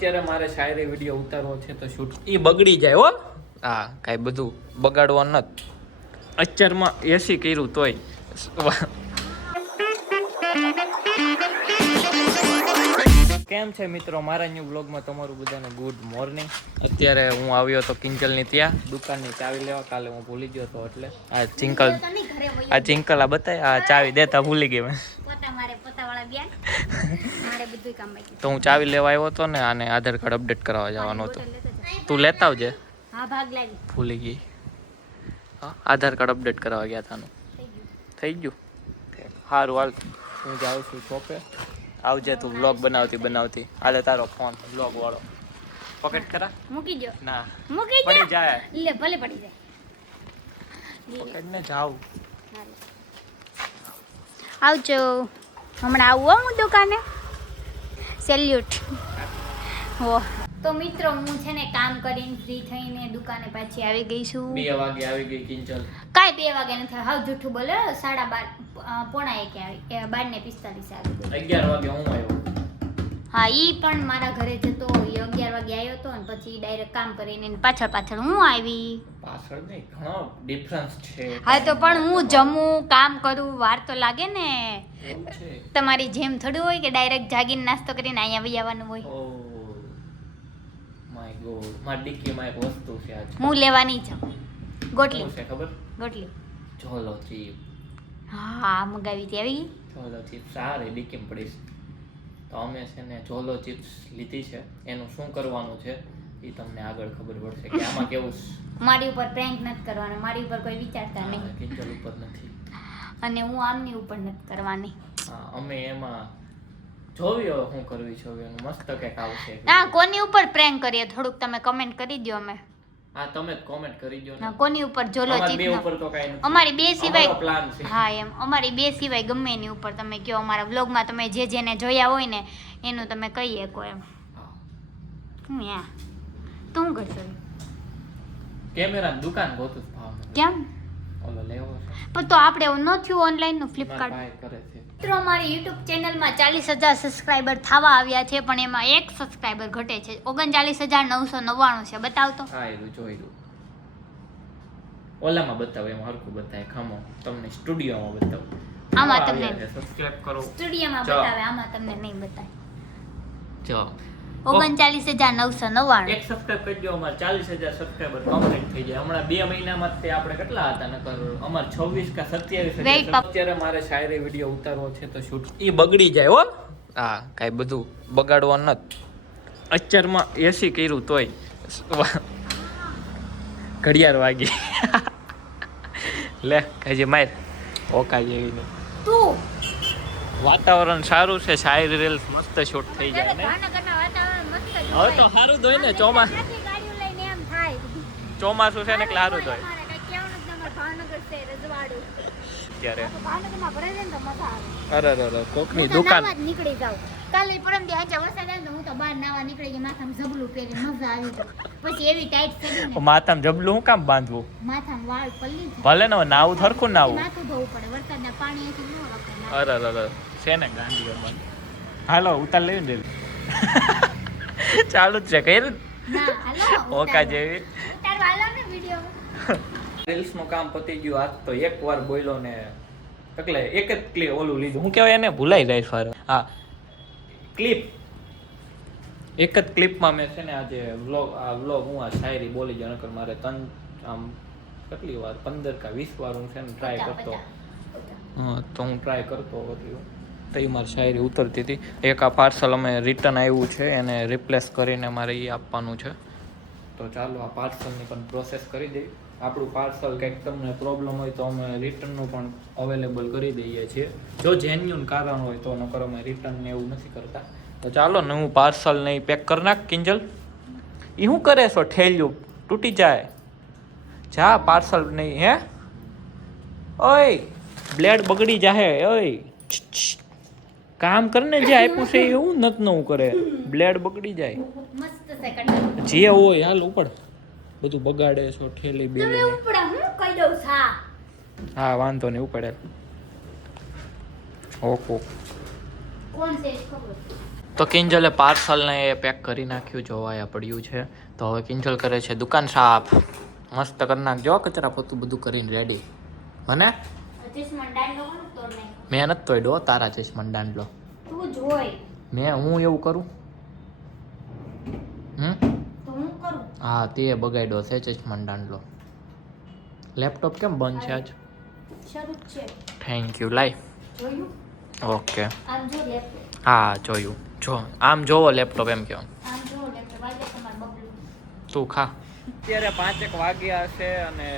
અત્યારે મારે શાયરી વિડીયો ઉતારવો છે તો શૂટ એ બગડી જાય હો. હા કાંઈ બધું બગાડવાનું નથી. અત્યારમાં એસી કર્યું તોય. કેમ છે મિત્રો, મારા ન્યૂ બ્લોગમાં તમારું બધાને ગુડ મોર્નિંગ. અત્યારે હું આવ્યો તો કિંજલની ત્યાં દુકાનની ચાવી લેવા. કાલે હું ભૂલી ગયો હતો એટલે આ ચિંકલ આ બતાય આ ચાવી દેતા ભૂલી ગઈ મેં. તો હું ચાવી લેવા આવ્યો હતો ને આને આધાર કાર્ડ અપડેટ કરાવવા જવાનો હતો. તું લેતા આવજે. ભૂલી ગઈ. હા આધાર કાર્ડ અપડેટ કરાવવા ગયા હતા. થઈ ગયું સારું હાલ હું જાઉં છું શોપે. આવજે તું વ્લોગ બનાવતી આલે તારો ફોન વ્લોગ વાળો પોકેટ કરા મૂકી દો. ના મૂકી પડી જાય લે ભલે પડી જાય. પોકેટ ને જાવ. આવજો હમણાં આવું હું દુકાને. સેલ્યુટ. હો તો મિત્રો હું છે ને કામ કરીને ફ્રી થઈને દુકાને પાછી આવી ગઈ છું. 2 વાગે આવી ગઈ કિંજલ. કાંઈ 2 વાગે નથી. હાવ જૂઠું બોલે. 12:30 પોણા 1 આવી 12:45 આવી ગઈ. 11 વાગે હું આવ્યો. હા ઈ પણ મારા ઘરે જતો 11 વાગે આવ્યો હતો અને પછી ડાયરેક્ટ કામ કરીને પાછળ હું આવી. પાછળ નહીં ઘણો ડિફરન્સ છે. હા તો પણ હું જમું કામ કરું વાર તો લાગે ને. એવું છે. તમારી જેમ થોડું હોય કે ડાયરેક્ટ જાગીને નાસ્તો કરીને અહીંયા આવી આવવાનું હોય. ઓ માય ગોડ મારી ડિક્કીમાં એક વસ્તુ છે આજ. હું લેવાની છું ગોટલી. શું છે ખબર? ગોટલી ઝોલો ચીપ. હા મગાવી હતી આવી ગઈ. ઝોલો ચિપ્સ સારી ડિક્કીમાં પડી છે. તો અમે છે ને ઝોલો ચિપ્સ લીધી છે. એનું શું કરવાનું છે એ તમને આગળ ખબર પડશે કે આમાં કેવું મારી ઉપર પ્રેન્ક નથી કરવાનો. મારી ઉપર કોઈ વિચારતા નહીં. કિંજલ ઉપર નથી અને હું આમની ઉપર નથી કરવાની. હા અમે એમાં જોવી હવે શું કરવી છે. હવે એનું મસ્ત કંઈક આવશે. ના કોની ઉપર પ્રેન્ક કરીએ થોડુંક તમે કમેન્ટ કરી દો. અમે હા તમે જ કોમેન્ટ કરી દો ને. ના કોની ઉપર જોલો અમારી ચીપ બે ઉપર તો કાંઈ નથી. અમારી બે સિવાય પ્લાન છે. હા એમ અમારી બે સિવાય ગમે એની ઉપર તમે કયો. અમારા વ્લોગમાં તમે જે જેને જોયા હોય ને એનું તમે કહી શકો એમ. હા. હું યા તું કરશો કેમેરા દુકાન ગોતું ભાવ કેમ ઓલો લેવો છે પણ તો આપણે એવું ન થયું ઓનલાઈન નું ફ્લિપકાર્ટ. ભાઈ કરે છે. મિત્રો મારી યુટ્યુબ ચેનલમાં 40,000 સબસ્ક્રાઈબર થવા આવ્યા છે પણ એમાં એક સબસ્ક્રાઈબર ઘટે છે. 39,999 છે. બતાવતો. હા એવું જોઈ લો. ઓલામાં બતાવો એમ હરખું બતાવે. ખમો તમને સ્ટુડિયોમાં બતાવો. આમાં તમને સબસ્ક્રાઇબ કરો. સ્ટુડિયોમાં ચાલો. બતાવે આમાં તમને નહીં બતાવે. જો 39,999. એક સબસ્ક્રાઇબ કરી દો. અમાર 40,000 સબસ્ક્રાઇબર કમ્પ્લીટ થઈ જાય. હમણાં 2 મહિનામાં તે આપણે કેટલા હતા નકર અમાર 26 કે 27 અત્યારે મારે શાયરી વિડીયો ઉતારવો છે તો શૂટ એ બગડી જાય હો. હા કાંઈ બધું બગાડવાનું નથી. અત્યારમાં એસી કર્યું તોય ઘડિયાળ વાગી. લે કહેજે માર ઓકા જેવી નહીં. તું વાતાવરણ સારું છે. શાયરી રીલ્સ મસ્ત શૂટ થઈ જાય ને. ભાવનગરના વાતાવરણ મસ્ત જ હવે હોય. તો સારું જ હોય ને. ત્યાંથી ગાડીઓ લઈને એમ થાય. ચોમાસું છે ને એટલે સારું જ હોય અમારે કાંઈ કહેવાનું જ નહીં. અમારે ભાવનગર છે રજવાડું. ત્યારે. તો ભાવનગરમાં ભરાઈ જાય ને તો મજા આવે. અરે કોકની હું તો દુકાન. નાહવા જ નીકળી જાઉં. કાલે પરમ દી આજે વરસાદ આવે તો હું તો બહાર નાહવા નીકળી ગઈ. માથામાં ઝબલું પહેરી મજા આવી ગઈ. પછી એવી ટાઈટ કરી ને માથામાં જબલું હું કામ બાંધવું? માથામાં વાળ પલ્લી જાય. ભલે ને નાવું થરખું નાવું. માથું ધોવું પડે. વરસાદના પાણીથી ન લખાય. અરે છે ને ગાંધી અમન. હાલો ઉતાર લેવી ને ચાલુ જ છે કઈ ના હાલો ઓકા જેવી. ઉતારવા હાલો ને વિડિયો. રીલ્સ નું કામ પતી ગયું. આજ તો એકવાર બોલ્યો ને એટલે એક જ ક્લિપ ઓલું લીધું. હું કહેવાય એને ભૂલાઈ જાય ફારો. હા ક્લિપ એક જ ક્લિપમાં મેં છે ને આજે વ્લોગ હું આ શાયરી બોલી ગયો. નકર મારે આમ કેટલી વાર 15 કે 20 વાર હું છે ને ટ્રાય કરતો. હા તો હું ટ્રાય કરતો હતો તો એ મારી શાયરી ઉતરતી હતી. એક આ પાર્સલ અમે રિટર્ન આવ્યું છે એને રિપ્લેસ કરીને મારે એ આપવાનું છે. તો ચાલો આ પાર્સલની પણ પ્રોસેસ કરી દઈએ. આપણું પાર્સલ કંઈક તમને પ્રોબ્લેમ હોય તો અમે રિટર્નનું પણ અવેલેબલ કરી દઈએ છીએ. જો જેન્યુન કારણ હોય તો નકર અમે રિટર્ન ને એવું નથી કરતા. તો ચાલો ને હું પાર્સલ નહીં પેક કરી નાખ. કિંજલ એ શું કરે છો? ઠેલ્યું તૂટી જાય. જા પાર્સલ નહીં હે ઓય બ્લેડ બગડી જાહે. ઓય કામ કરને જે આપ્યું છે એવું નથી નવું કરે. બ્લેડ બગડી જાય. મસ્ત છે કટર. જે હોય હાલ ઉપડ. બધું બગાડે છો ઠેલી તમે બેલી. ઉપડા હું કહી દઉં છા. હા વાંધો નહીં ઉપડે. ઓકો કોણ છે ખબર? તો કિંજલે પાર્સલને એ પેક કરી નાખ્યું, જોવાયા પડ્યું છે. તો હવે કિંજલ કરે છે દુકાન સાફ. મસ્ત કરી નાખજો, કચરા પોતું બધું કરીને રેડી. મને મેં નથી તોડ્યો તારા ચશ્મા દાંડલો. હું એવું કરું? હા, તે બગાડ્યો છે ચશ્મા દાંડલો. લેપટોપ કેમ બંધ છે આજ? Thank you. લાઈ ઓકે. હા જોયું. જો આમ જોવો લેપટોપ એમ કેવો. તું ખા. અત્યારે 5 વાગ્યા છે અને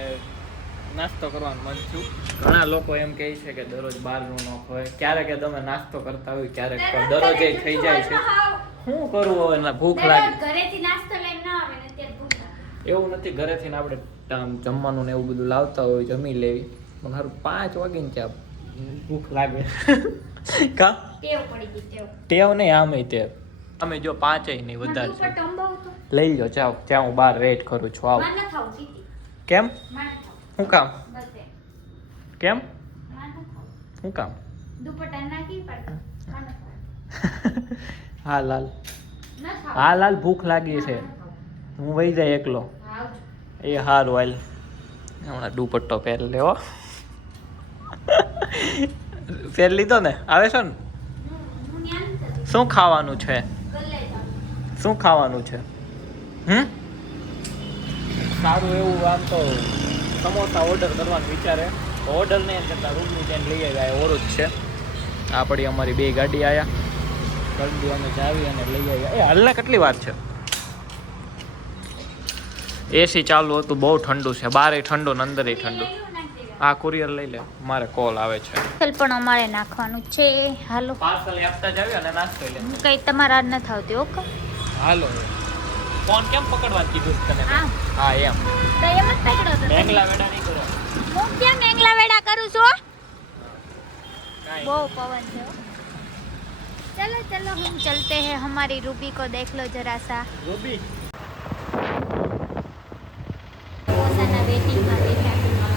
નાસ્તો કરવાનું મન થયું. ઘણા લોકો એમ કહે છે કે દરરોજ બહારનું ન ખવાય. ક્યારેક તમે નાસ્તો કરતા હોય, ક્યારેક દરરોજ એ થઈ જાય છે. શું કરવું હવે? ભૂખ લાગે. ઘરેથી નાસ્તો લઈને ના આવે ને અત્યારે ભૂખ લાગે. એવું નથી, ઘરેથી ને આપણે જમવાનું ને એવું બધું લાવતા હોય, જમી લેવી. પણ સારું 5 વાગીને ત્યાં ભૂખ લાગે. કા ટેવ નહીં, આમે ટેવ. અમે જો 5 નહીં વધારે છે. લઈ લો, ચાવ ત્યાં હું બહાર વેઇટ કરું છું. આવ. કેમ? શું કામ? કેમ? શું કામ? હા લાલ, હા લાલ, ભૂખ લાગી છે. હું વહી જાય એકલો. એ હારું હાલ. હમણાં દુપટ્ટો પહેર લેવો. પહેર લીધો ને? આવે છે ને? શું ખાવાનું છે? શું ખાવાનું છે? સારું એવું આમ તો સમોસા ઓર્ડર કરવાનું વિચારે. ઓર્ડર નહીં કરતા રૂમની જઈને લઈ આવ્યા, ઓળું જ છે. આ પડી અમારી 2 ગાડી આવ્યા. જલ્દી અમે જાવી અને લઈ આવ્યા. એ હાલને કેટલી વાર છે? એસી ચાલુ હતું, બહુ ઠંડુ છે. બારે ઠંડુ ને અંદર ઠંડુ. આ કુરિયર લઈ લે, મારે કોલ આવે છે. પણ અમારે નાખવાનું છે. હાલો પાર્સલ આપતા જ આવ્યો અને નાસ્તો લે. કઈ તમારા જ નથી આવતી. ઓકે હાલો. ફોન કેમ પકડવા કીધું તને? હા એમ. તો એમ જ પકડો તો. મેંગલા વેડા નહીં કરો. હું કેમ મેંગલા વેડા કરું છું? બહુ પવન છે. चलो चलो हम चलते हैं, हमारी रूबी को देख लो जरा सा. રૂબી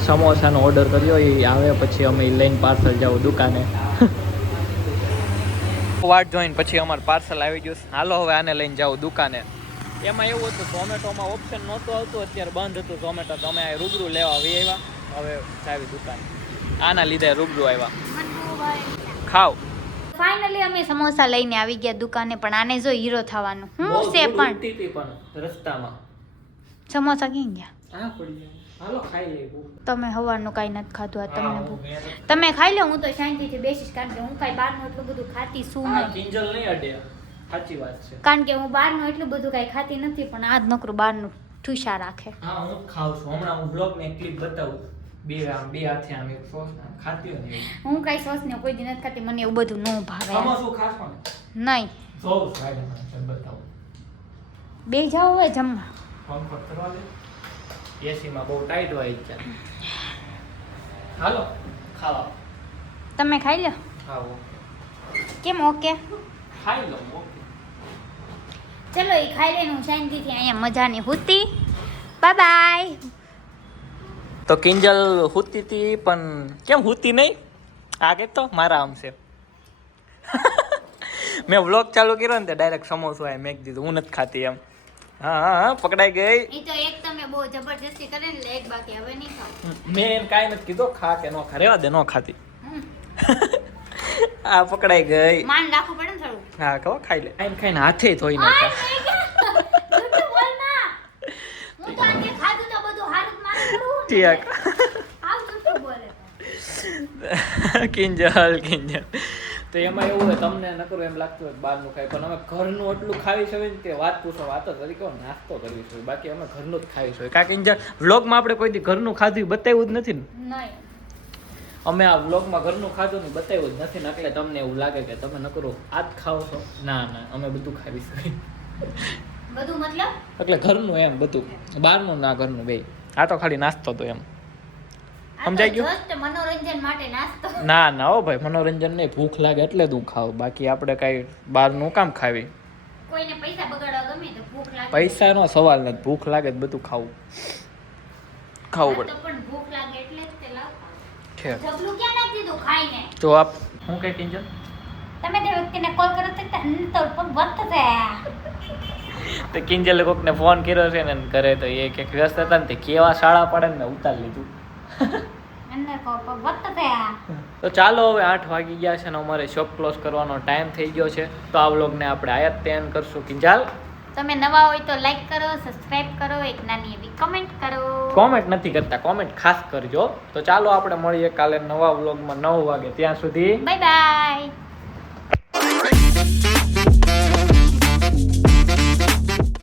સમોસાનો ઓર્ડર કર્યો, એ આવે પછી અમે લઈને પાર્સલ જાવ દુકાને. વાટ જોઈને પછી અમારે પાર્સલ આવી ગયું. હાલો હવે આને લઈને જાવ દુકાને. એમાં એવું હતું, ઝોમેટોમાં ઓપ્શન નહોતું આવતું, અત્યારે બંધ હતું ઝોમેટો. તો અમે રૂબરૂ લેવા આવી આવ્યા. હવે આવી દુકાન આના લીધે રૂબરૂ આવ્યા. ખાવ. ફાઇનલી અમે સમોસા લઈને આવી ગયા દુકાને. પણ આને જો હીરો થવાનું હું છે. પણ રસ્તામાં સમોસા ક્યાં ગયા? આ પડી ગયા. હાલો ખાઈ લે. તમે હવારનું કાંઈ નથી ખાધું. આ તમને ભૂખ. તમે ખાઈ લો, હું તો શાંતિથી બેસીશ. કારણ કે હું કાંઈ બહારનું એટલું બધું ખાતી શું નહીં. કિંજલ નહીં અડે, સાચી વાત છે. કારણ કે હું બહારનું એટલું બધું કાંઈ ખાતી નથી. પણ આ જ નકરું બહારનું ઠુસા રાખે. હા હું ખાઉં છું. હમણાં હું બ્લોગ ને ક્લિપ બતાવું. બે હાથે આમ એક સોસ ખાતી હોય ને. હું કાંઈ સોસ ને કોઈ દી નથી ખાતી. મને એવું બધું ન ભાવે. સમોસું ખાશો ને? નહીં. સોસ ખાઈ બતાવું. બે જાવ હોય જમવા. કમ્ફર્ટ કરવા દે. એસીમાં બહુ ટાઈટ હોય છે. હાલો ખાવા. તમે ખાઈ લો. ખાવો. કેમ ઓકે? ખાઈ લો ઓકે. ચલો એ ખાઈ લઈને હું શાંતિથી અહીંયા મજાની હુતી. Bye bye. તો કિંજલ હુતી હતી, પણ કેમ હુતી નહીં? આ કે તો મારા આમ છે. મેં વ્લોગ ચાલુ કર્યો ને તે ડાયરેક્ટ સમોસો આ મેક દીધું. હું નથી ખાતી એમ. હા હા પકડાઈ ગઈ. ઈ તો એક તમે બહુ જબરજસ્તી કરે ને એક બાકી હવે નહીં ખાવ. મેં એમ કાઈ નથી કીધું ખા કે નો ખા, રેવા દે, નો ખાતી. આ પકડાઈ ગઈ. માન રાખવું પડે ને થોડું. હા કહો ખાઈ લે. ખાઈને હાથે ધોઈ નાખા. જુઠ્ઠું બોલ ના. હું તો આજે ખાધું તો બધું હારું માન કરું. ઠીક. આવ જુઠ્ઠું બોલે. કિંજલ તો એમાં એવું હોય, તમને નકરું એમ લાગતું હોય બહારનું ખાય, પણ અમે ઘરનું એટલું ખાવી છે ને તે વાત પૂછો. વાતો તરીકે નાસ્તો કરવી છે, બાકી અમે ઘરનું જ ખાવી છે. કારણ કે વ્લોગમાં આપણે કોઈ દી ઘરનું ખાધું બતાવ્યું જ નથી ને. નહીં. અમે આ વ્લોગમાં ઘરનું ખાધું ને બતાવ્યું જ નથી ને, એટલે તમને એવું લાગે કે તમે નકરું આ જ ખાવ છો. ના ના, અમે બધું ખાવી છે. બધું મતલબ એટલે ઘરનું એમ બધું, બહારનું ના ઘરનું બે. આ તો ખાલી નાસ્તો તો એમ સમજાઈ ગયું. જસ્ટ મનોરંજન માટે નાસ્તો. ના ના ઓ ભાઈ, મનોરંજન નહીં, ભૂખ લાગે એટલે જ હું ખાવ. બાકી આપણે કઈ બહારનું કામ ખાવી? કોઈને પૈસા બગાડવા ગમે તો ભૂખ લાગે. પૈસાનો સવાલ નથી, ભૂખ લાગે તો બધું ખાવું પડે. તો પણ ભૂખ લાગે એટલે જ તે લાવ. છે ઢગલું ક્યાં નાખી દીધું ખાઈને? તો આપ હું કઈ કિંજલ તમે તે વ્યક્તિને કોલ કરો તો અંતર પર વધતે તો કિંજલે કોકને ફોન કર્યો છે ને કરે તો એ કે વ્યસ્ત હતા ને તે કેવા શાળા પડે ને ઉતાર લીધું. અંદર પર વધતે તો ચાલો હવે 8 વાગી ગયા છે ને અમારે શોપ ક્લોઝ કરવાનો ટાઈમ થઈ ગયો છે. તો આ વ્લોગને આપણે આયાત તેન કરશું. કિંજલ તમે નવા હોય તો લાઈક કરો, સબસ્ક્રાઇબ કરો, એક નાની એવી કમેન્ટ કરો. કોમેન્ટ નથી કરતા, કોમેન્ટ ખાસ કરજો. તો ચાલો આપણે મળીએ કાલે નવા વ્લોગમાં 9 વાગે. ત્યાં સુધી બાય બાય.